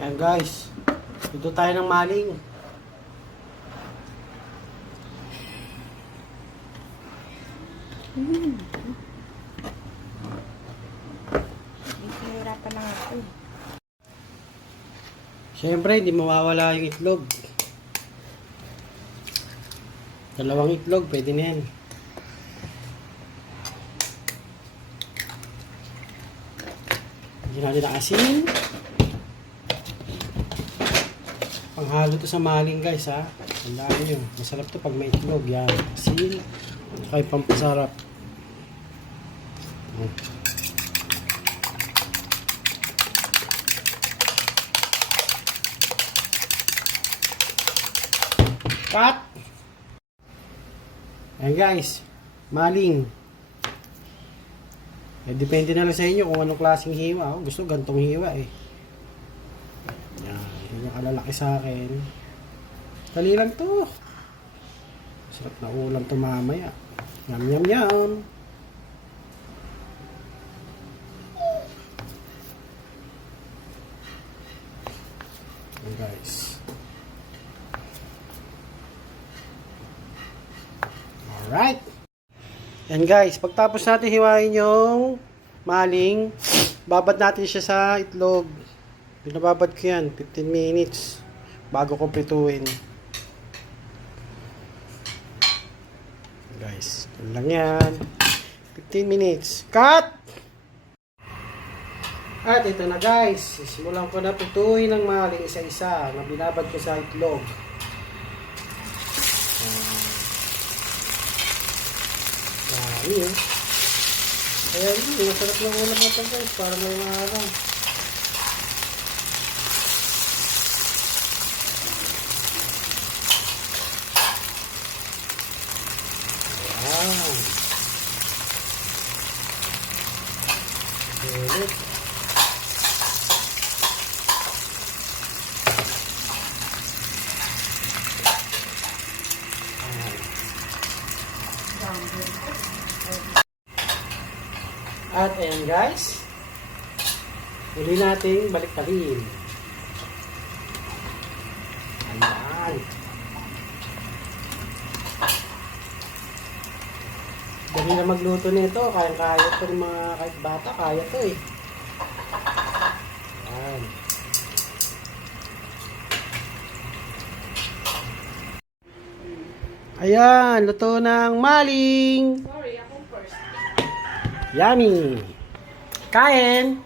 Ayan guys, dito tayo ng maling. Hihirapan lang ako. Siyempre, hindi mawawala yung itlog. Dalawang itlog, pwede na yan. Lagyan natin ang asin. Panghalo to sa maling guys ha. Tandaan nyo, masarap to pag may itlog. Yan, asin. Kaya pampasarap. Cut! Ayan guys, maling. Depende na lang sa inyo kung anong klaseng hiwa. Gusto gantong hiwa eh. Yan, hindi kalalaki sa akin. Dali lang to. Sarap na ulam to mamaya. Yum yum yum. Ayan guys. Alright. Yan guys, pagtapos natin hiwain yung maling, babad natin siya sa itlog. Binababad ko yan, 15 minutes bago ko prituin. Guys, yun lang yan. 15 minutes. Cut! At ito na guys, simulan ko na prituin ng maling isa-isa na binabad ko sa itlog. Dami eh. Kaya yun, masarap ng ulam natin guys, para may maharang. Ayan. Ulit. At ayan guys, huli natin balik-tarin. Ayan. Dali na magluto nito, kaya ito ng mga kahit bata, kaya ito eh. Ayan. Ayan, luto ng maling. Sorry, ako first. Yummy! Kain!